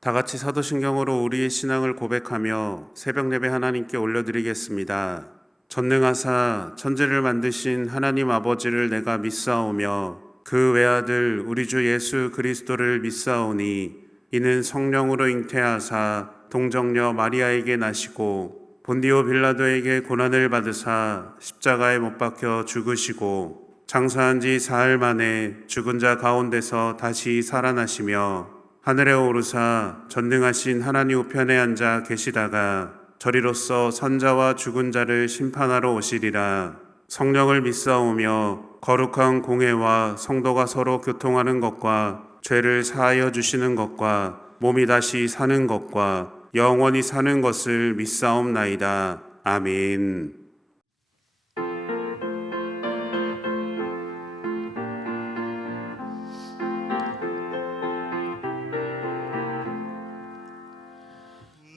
다 같이 사도신경으로 우리의 신앙을 고백하며 새벽 예배 하나님께 올려드리겠습니다. 전능하사 천지를 만드신 하나님 아버지를 내가 믿사오며 그 외아들 우리 주 예수 그리스도를 믿사오니 이는 성령으로 잉태하사 동정녀 마리아에게 나시고 본디오 빌라도에게 고난을 받으사 십자가에 못 박혀 죽으시고 장사한 지 사흘 만에 죽은 자 가운데서 다시 살아나시며 하늘에 오르사 전능하신 하나님 우편에 앉아 계시다가 저리로서 선자와 죽은 자를 심판하러 오시리라. 성령을 믿사오며 거룩한 공회와 성도가 서로 교통하는 것과 죄를 사하여 주시는 것과 몸이 다시 사는 것과 영원히 사는 것을 믿사옵나이다. 아멘.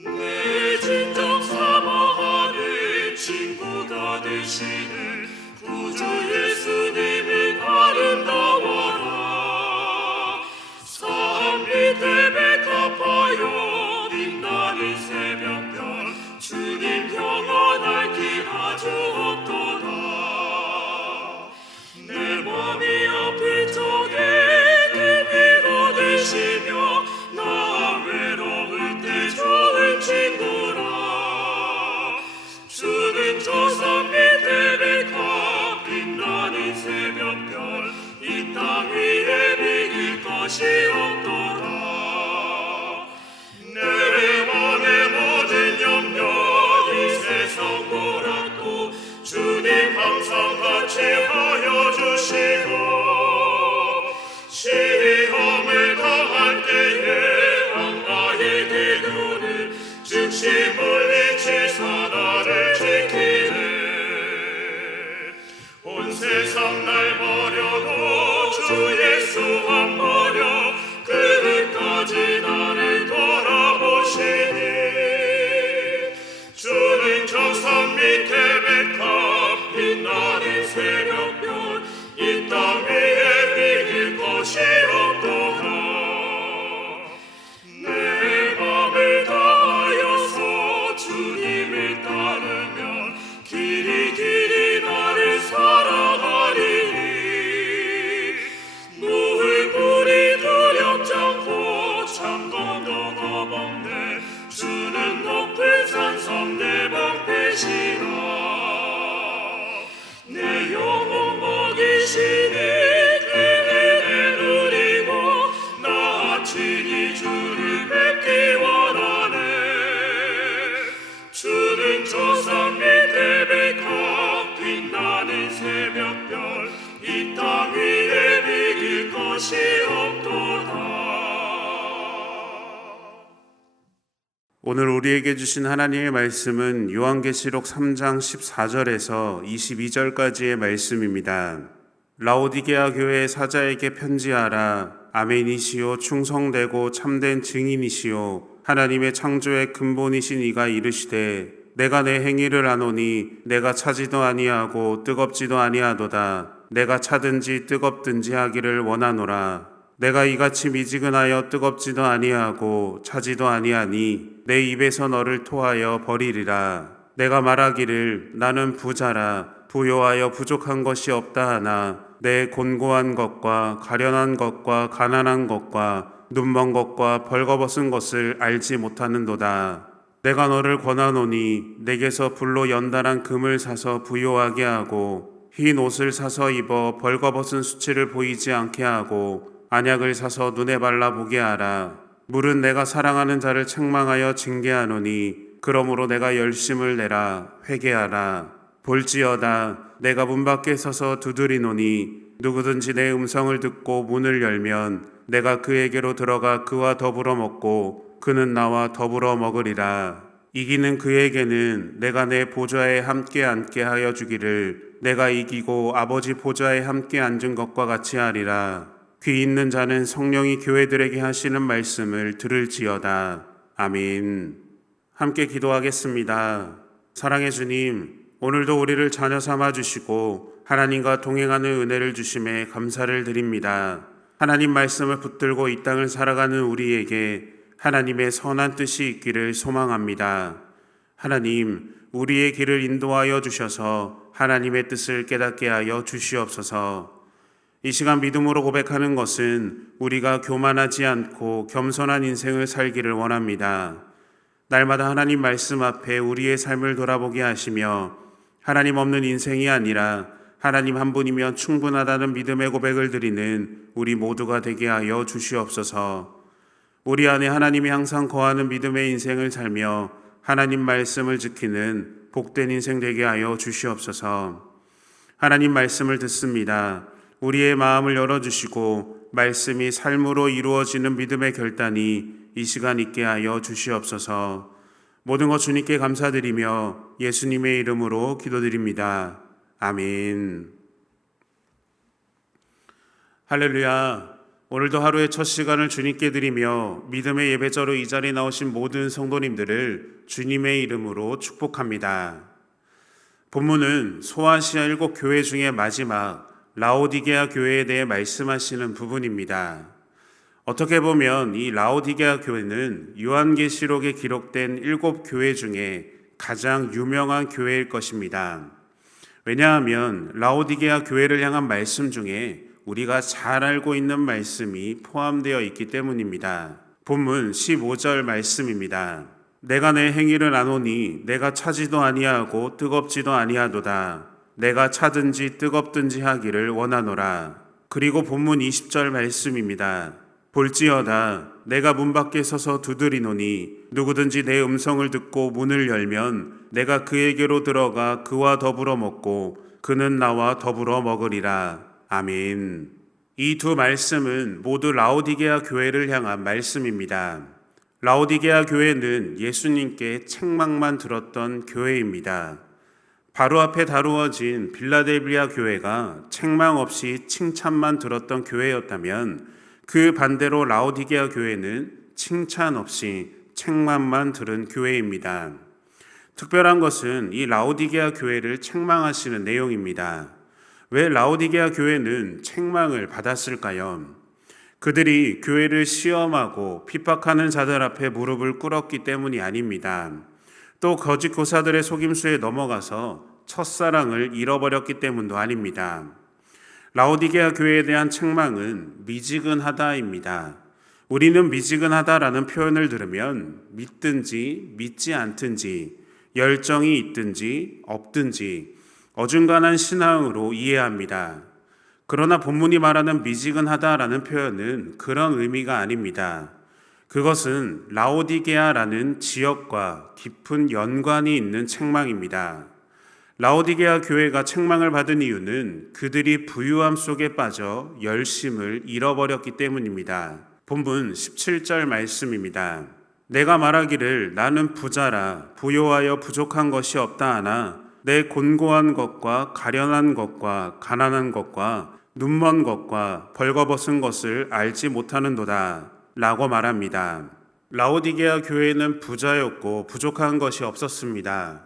내 진정 사모하는 친구가 되시는 구주 예수님은 아름다워라. 산 밑에 백합하여 빛나는 새벽별 주님 영원할 길 아주 없도다. 내 몸이 아플 적에 내 위로 되시며 나 외로울 때 좋은 친구라. 주는 저 산 밑에 백합 빛나는 새벽별 이 땅 위에 비길 것이 없도다. 내 맘의 모든 염려 이 세상 보라도 주님 항상 같이 하여 주시고 시험을 당할 때에 악마의 기도를 즉시 물리치사 나를 지키네. 온 세상 날 버려도 주 예수 안 버려 끝까지 나를 돌아보시니 주는 저 산 밑에 백합 빛나는 새벽별 이 땅 위에 비길 것이 없도다. 내 맘을 다하여서 주님을 따르면 길이 나를 사랑하리니 물불이 두렵지 않고 창검도 겁없네. 주는 높은 산성 내 방패시라. 내 영혼 먹이시니 그의 누리고 나 친히 주를 뵙기 원하네. 주는 저 산 밑에 백합 빛나는 새벽별 이 땅 위에 비길 것이 없도다. 오늘 우리에게 주신 하나님의 말씀은 요한계시록 3장 14절에서 22절까지의 말씀입니다. 라오디게아 교회 사자에게 편지하라. 아멘이시오 충성되고 참된 증인이시오 하나님의 창조의 근본이신 이가 이르시되 내가 내 행위를 아노니 내가 차지도 아니하고 뜨겁지도 아니하도다. 내가 차든지 뜨겁든지 하기를 원하노라. 내가 이같이 미지근하여 뜨겁지도 아니하고 차지도 아니하니 내 입에서 너를 토하여 버리리라. 내가 말하기를 나는 부자라 부요하여 부족한 것이 없다 하나 내 곤고한 것과 가련한 것과 가난한 것과 눈먼 것과 벌거벗은 것을 알지 못하는도다. 내가 너를 권하노니 내게서 불로 연달한 금을 사서 부요하게 하고 흰 옷을 사서 입어 벌거벗은 수치를 보이지 않게 하고 안약을 사서 눈에 발라보게 하라. 물은 내가 사랑하는 자를 책망하여 징계하노니 그러므로 내가 열심을 내라. 회개하라. 볼지어다 내가 문 밖에 서서 두드리노니 누구든지 내 음성을 듣고 문을 열면 내가 그에게로 들어가 그와 더불어 먹고 그는 나와 더불어 먹으리라. 이기는 그에게는 내가 내 보좌에 함께 앉게 하여 주기를 내가 이기고 아버지 보좌에 함께 앉은 것과 같이 하리라. 귀 있는 자는 성령이 교회들에게 하시는 말씀을 들을지어다. 아멘. 함께 기도하겠습니다. 사랑의 주님, 오늘도 우리를 자녀 삼아 주시고 하나님과 동행하는 은혜를 주심에 감사를 드립니다. 하나님 말씀을 붙들고 이 땅을 살아가는 우리에게 하나님의 선한 뜻이 있기를 소망합니다. 하나님, 우리의 길을 인도하여 주셔서 하나님의 뜻을 깨닫게 하여 주시옵소서. 이 시간 믿음으로 고백하는 것은 우리가 교만하지 않고 겸손한 인생을 살기를 원합니다. 날마다 하나님 말씀 앞에 우리의 삶을 돌아보게 하시며 하나님 없는 인생이 아니라 하나님 한 분이면 충분하다는 믿음의 고백을 드리는 우리 모두가 되게 하여 주시옵소서. 우리 안에 하나님이 항상 거하는 믿음의 인생을 살며 하나님 말씀을 지키는 복된 인생 되게 하여 주시옵소서. 하나님 말씀을 듣습니다. 우리의 마음을 열어주시고 말씀이 삶으로 이루어지는 믿음의 결단이 이 시간 있게 하여 주시옵소서. 모든 것 주님께 감사드리며 예수님의 이름으로 기도드립니다. 아멘. 할렐루야. 오늘도 하루의 첫 시간을 주님께 드리며 믿음의 예배자로 이 자리에 나오신 모든 성도님들을 주님의 이름으로 축복합니다. 본문은 소아시아 7교회 중에 마지막 라오디게아 교회에 대해 말씀하시는 부분입니다. 어떻게 보면 이 라오디게아 교회는 요한계시록에 기록된 7교회 중에 가장 유명한 교회일 것입니다. 왜냐하면 라오디게아 교회를 향한 말씀 중에 우리가 잘 알고 있는 말씀이 포함되어 있기 때문입니다. 본문 15절 말씀입니다. 내가 내 행위를 아노니 내가 차지도 아니하고 뜨겁지도 아니하도다. 내가 차든지 뜨겁든지 하기를 원하노라. 그리고 본문 20절 말씀입니다. 볼지어다 내가 문 밖에 서서 두드리노니 누구든지 내 음성을 듣고 문을 열면 내가 그에게로 들어가 그와 더불어 먹고 그는 나와 더불어 먹으리라. 아멘. 이 두 말씀은 모두 라오디게아 교회를 향한 말씀입니다. 라오디게아 교회는 예수님께 책망만 들었던 교회입니다. 바로 앞에 다루어진 빌라델비아 교회가 책망 없이 칭찬만 들었던 교회였다면 그 반대로 라오디게아 교회는 칭찬 없이 책망만 들은 교회입니다. 특별한 것은 이 라오디게아 교회를 책망하시는 내용입니다. 왜 라오디게아 교회는 책망을 받았을까요? 그들이 교회를 시험하고 핍박하는 자들 앞에 무릎을 꿇었기 때문이 아닙니다. 또 거짓 교사들의 속임수에 넘어가서 첫사랑을 잃어버렸기 때문도 아닙니다. 라오디게아 교회에 대한 책망은 미지근하다입니다. 우리는 미지근하다라는 표현을 들으면 믿든지 믿지 않든지 열정이 있든지 없든지 어중간한 신앙으로 이해합니다. 그러나 본문이 말하는 미지근하다라는 표현은 그런 의미가 아닙니다. 그것은 라오디게아라는 지역과 깊은 연관이 있는 책망입니다. 라오디게아 교회가 책망을 받은 이유는 그들이 부유함 속에 빠져 열심을 잃어버렸기 때문입니다. 본문 17절 말씀입니다. 내가 말하기를 나는 부자라 부요하여 부족한 것이 없다 하나 내 곤고한 것과 가련한 것과 가난한 것과 눈먼 것과 벌거벗은 것을 알지 못하는도다 라고 말합니다. 라오디게아 교회는 부자였고 부족한 것이 없었습니다.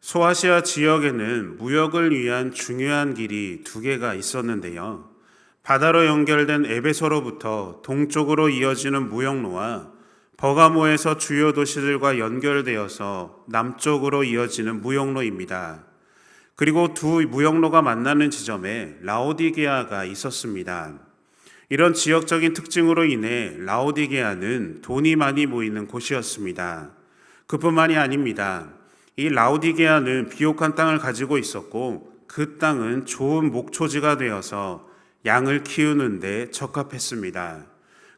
소아시아 지역에는 무역을 위한 중요한 길이 2개가 있었는데요. 바다로 연결된 에베소로부터 동쪽으로 이어지는 무역로와 버가모에서 주요 도시들과 연결되어서 남쪽으로 이어지는 무역로입니다. 그리고 두 무역로가 만나는 지점에 라오디게아가 있었습니다. 이런 지역적인 특징으로 인해 라오디게아는 돈이 많이 모이는 곳이었습니다. 그뿐만이 아닙니다. 이 라오디게아는 비옥한 땅을 가지고 있었고 그 땅은 좋은 목초지가 되어서 양을 키우는 데 적합했습니다.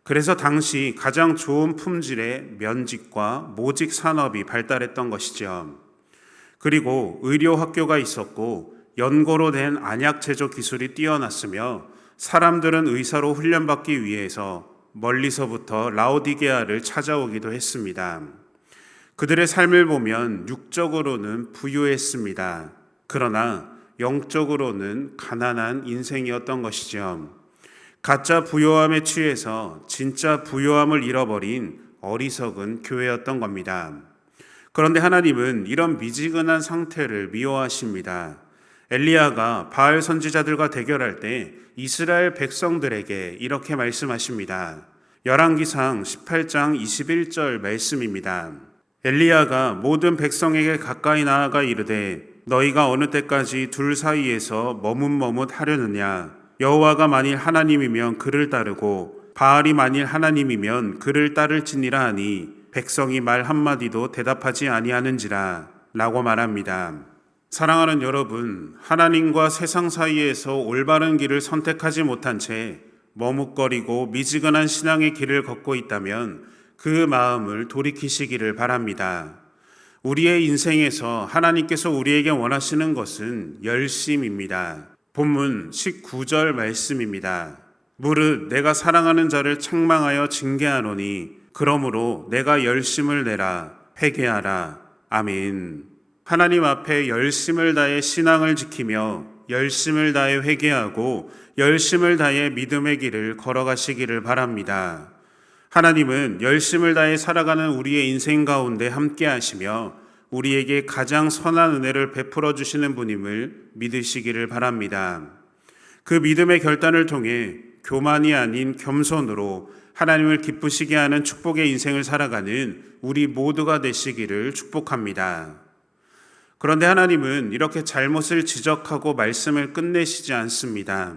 그래서 당시 가장 좋은 품질의 면직과 모직 산업이 발달했던 것이죠. 그리고 의료 학교가 있었고 연고로 된 안약 제조 기술이 뛰어났으며 사람들은 의사로 훈련받기 위해서 멀리서부터 라오디게아를 찾아오기도 했습니다. 그들의 삶을 보면 육적으로는 부유했습니다. 그러나 영적으로는 가난한 인생이었던 것이죠. 가짜 부요함에 취해서 진짜 부요함을 잃어버린 어리석은 교회였던 겁니다. 그런데 하나님은 이런 미지근한 상태를 미워하십니다. 엘리야가 바알 선지자들과 대결할 때 이스라엘 백성들에게 이렇게 말씀하십니다. 열왕기상 18장 21절 말씀입니다. 엘리야가 모든 백성에게 가까이 나아가 이르되 너희가 어느 때까지 둘 사이에서 머뭇머뭇하려느냐. 여호와가 만일 하나님이면 그를 따르고 바알이 만일 하나님이면 그를 따를지니라 하니 백성이 말 한마디도 대답하지 아니하는지라 라고 말합니다. 사랑하는 여러분, 하나님과 세상 사이에서 올바른 길을 선택하지 못한 채 머뭇거리고 미지근한 신앙의 길을 걷고 있다면 그 마음을 돌이키시기를 바랍니다. 우리의 인생에서 하나님께서 우리에게 원하시는 것은 열심입니다. 본문 19절 말씀입니다. 무릇 내가 사랑하는 자를 책망하여 징계하노니 그러므로 내가 열심을 내라 회개하라. 아멘. 하나님 앞에 열심을 다해 신앙을 지키며 열심을 다해 회개하고 열심을 다해 믿음의 길을 걸어가시기를 바랍니다. 하나님은 열심을 다해 살아가는 우리의 인생 가운데 함께 하시며 우리에게 가장 선한 은혜를 베풀어 주시는 분임을 믿으시기를 바랍니다. 그 믿음의 결단을 통해 교만이 아닌 겸손으로 하나님을 기쁘시게 하는 축복의 인생을 살아가는 우리 모두가 되시기를 축복합니다. 그런데 하나님은 이렇게 잘못을 지적하고 말씀을 끝내시지 않습니다.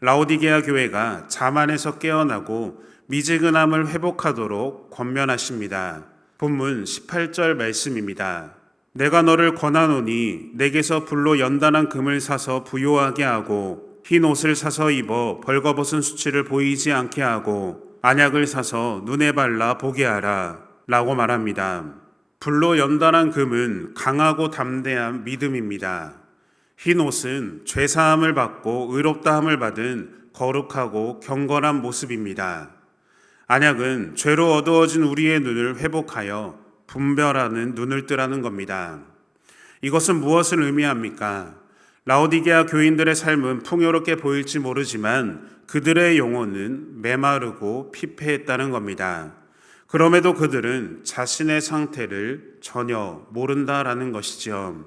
라오디게아 교회가 자만에서 깨어나고 미지근함을 회복하도록 권면하십니다. 본문 18절 말씀입니다. 내가 너를 권하노니 내게서 불로 연단한 금을 사서 부요하게 하고 흰 옷을 사서 입어 벌거벗은 수치를 보이지 않게 하고 안약을 사서 눈에 발라 보게 하라 라고 말합니다. 불로 연단한 금은 강하고 담대한 믿음입니다. 흰 옷은 죄사함을 받고 의롭다함을 받은 거룩하고 경건한 모습입니다. 안약은 죄로 어두워진 우리의 눈을 회복하여 분별하는 눈을 뜨라는 겁니다. 이것은 무엇을 의미합니까? 라오디게아 교인들의 삶은 풍요롭게 보일지 모르지만 그들의 영혼은 메마르고 피폐했다는 겁니다. 그럼에도 그들은 자신의 상태를 전혀 모른다라는 것이죠.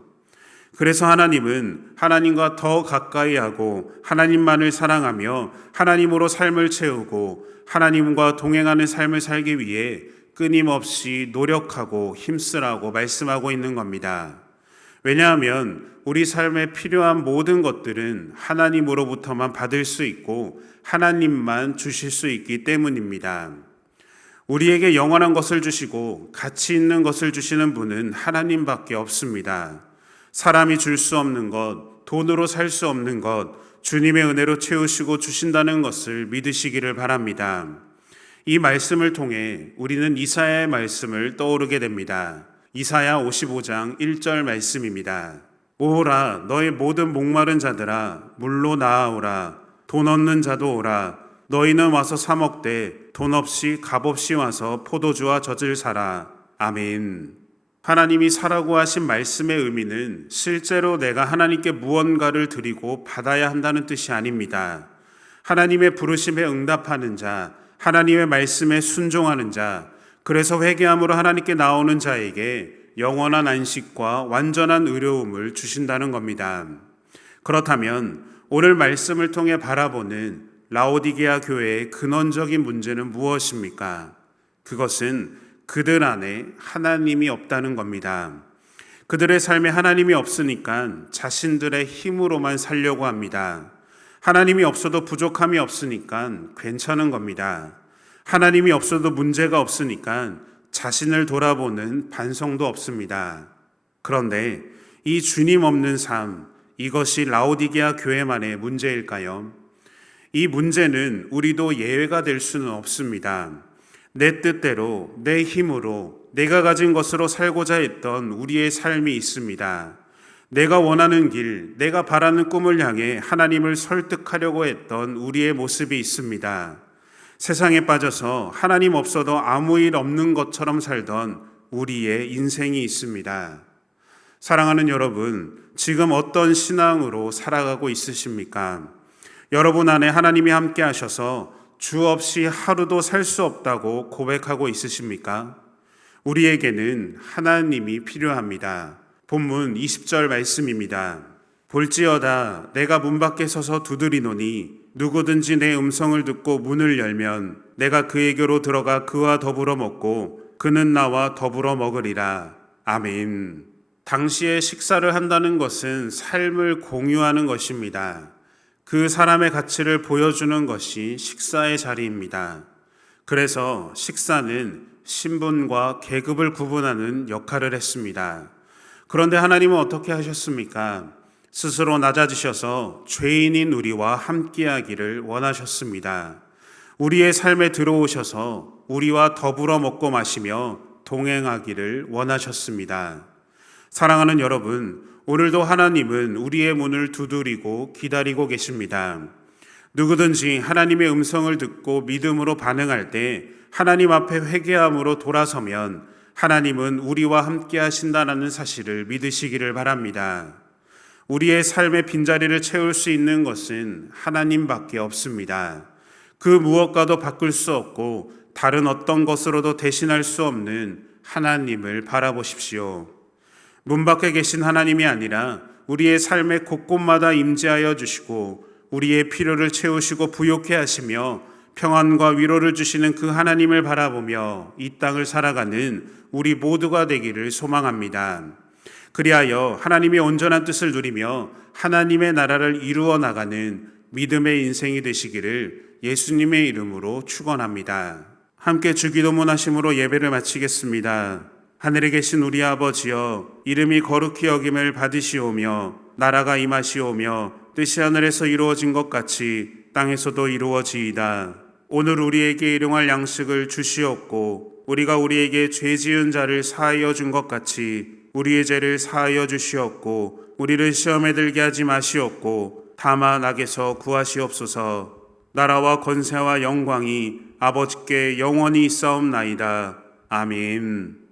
그래서 하나님은 하나님과 더 가까이 하고 하나님만을 사랑하며 하나님으로 삶을 채우고 하나님과 동행하는 삶을 살기 위해 끊임없이 노력하고 힘쓰라고 말씀하고 있는 겁니다. 왜냐하면 우리 삶에 필요한 모든 것들은 하나님으로부터만 받을 수 있고 하나님만 주실 수 있기 때문입니다. 우리에게 영원한 것을 주시고 가치 있는 것을 주시는 분은 하나님밖에 없습니다. 사람이 줄 수 없는 것, 돈으로 살 수 없는 것, 주님의 은혜로 채우시고 주신다는 것을 믿으시기를 바랍니다. 이 말씀을 통해 우리는 이사야의 말씀을 떠오르게 됩니다. 이사야 55장 1절 말씀입니다. 오라 너의 모든 목마른 자들아 물로 나아오라 돈 없는 자도 오라 너희는 와서 사 먹되 돈 없이 값 없이 와서 포도주와 젖을 사라. 아멘. 하나님이 사라고 하신 말씀의 의미는 실제로 내가 하나님께 무언가를 드리고 받아야 한다는 뜻이 아닙니다. 하나님의 부르심에 응답하는 자, 하나님의 말씀에 순종하는 자, 그래서 회개함으로 하나님께 나오는 자에게 영원한 안식과 완전한 의로움을 주신다는 겁니다. 그렇다면 오늘 말씀을 통해 바라보는 라오디게아 교회의 근원적인 문제는 무엇입니까? 그것은 그들 안에 하나님이 없다는 겁니다. 그들의 삶에 하나님이 없으니까 자신들의 힘으로만 살려고 합니다. 하나님이 없어도 부족함이 없으니까 괜찮은 겁니다. 하나님이 없어도 문제가 없으니까 자신을 돌아보는 반성도 없습니다. 그런데 이 주님 없는 삶, 이것이 라오디게아 교회만의 문제일까요? 이 문제는 우리도 예외가 될 수는 없습니다. 내 뜻대로, 내 힘으로, 내가 가진 것으로 살고자 했던 우리의 삶이 있습니다. 내가 원하는 길, 내가 바라는 꿈을 향해 하나님을 설득하려고 했던 우리의 모습이 있습니다. 세상에 빠져서 하나님 없어도 아무 일 없는 것처럼 살던 우리의 인생이 있습니다. 사랑하는 여러분, 지금 어떤 신앙으로 살아가고 있으십니까? 여러분 안에 하나님이 함께 하셔서 주 없이 하루도 살 수 없다고 고백하고 있으십니까? 우리에게는 하나님이 필요합니다. 본문 20절 말씀입니다. 볼지어다 내가 문 밖에 서서 두드리노니 누구든지 내 음성을 듣고 문을 열면 내가 그에게로 들어가 그와 더불어 먹고 그는 나와 더불어 먹으리라. 아멘. 당시에 식사를 한다는 것은 삶을 공유하는 것입니다. 그 사람의 가치를 보여주는 것이 식사의 자리입니다. 그래서 식사는 신분과 계급을 구분하는 역할을 했습니다. 그런데 하나님은 어떻게 하셨습니까? 스스로 낮아지셔서 죄인인 우리와 함께하기를 원하셨습니다. 우리의 삶에 들어오셔서 우리와 더불어 먹고 마시며 동행하기를 원하셨습니다. 사랑하는 여러분, 오늘도 하나님은 우리의 문을 두드리고 기다리고 계십니다. 누구든지 하나님의 음성을 듣고 믿음으로 반응할 때 하나님 앞에 회개함으로 돌아서면 하나님은 우리와 함께 하신다는 사실을 믿으시기를 바랍니다. 우리의 삶의 빈자리를 채울 수 있는 것은 하나님밖에 없습니다. 그 무엇과도 바꿀 수 없고 다른 어떤 것으로도 대신할 수 없는 하나님을 바라보십시오. 문 밖에 계신 하나님이 아니라 우리의 삶의 곳곳마다 임재하여 주시고 우리의 필요를 채우시고 부요케 하시며 평안과 위로를 주시는 그 하나님을 바라보며 이 땅을 살아가는 우리 모두가 되기를 소망합니다. 그리하여 하나님의 온전한 뜻을 누리며 하나님의 나라를 이루어 나가는 믿음의 인생이 되시기를 예수님의 이름으로 축원합니다. 함께 주기도문 하심으로 예배를 마치겠습니다. 하늘에 계신 우리 아버지여, 이름이 거룩히 여김을 받으시오며 나라가 임하시오며 뜻이 하늘에서 이루어진 것 같이 땅에서도 이루어지이다. 오늘 우리에게 일용할 양식을 주시옵고 우리가 우리에게 죄 지은 자를 사하여 준 것 같이 우리의 죄를 사하여 주시옵고 우리를 시험에 들게 하지 마시옵고 다만 악에서 구하시옵소서. 나라와 권세와 영광이 아버지께 영원히 있사옵나이다. 아멘.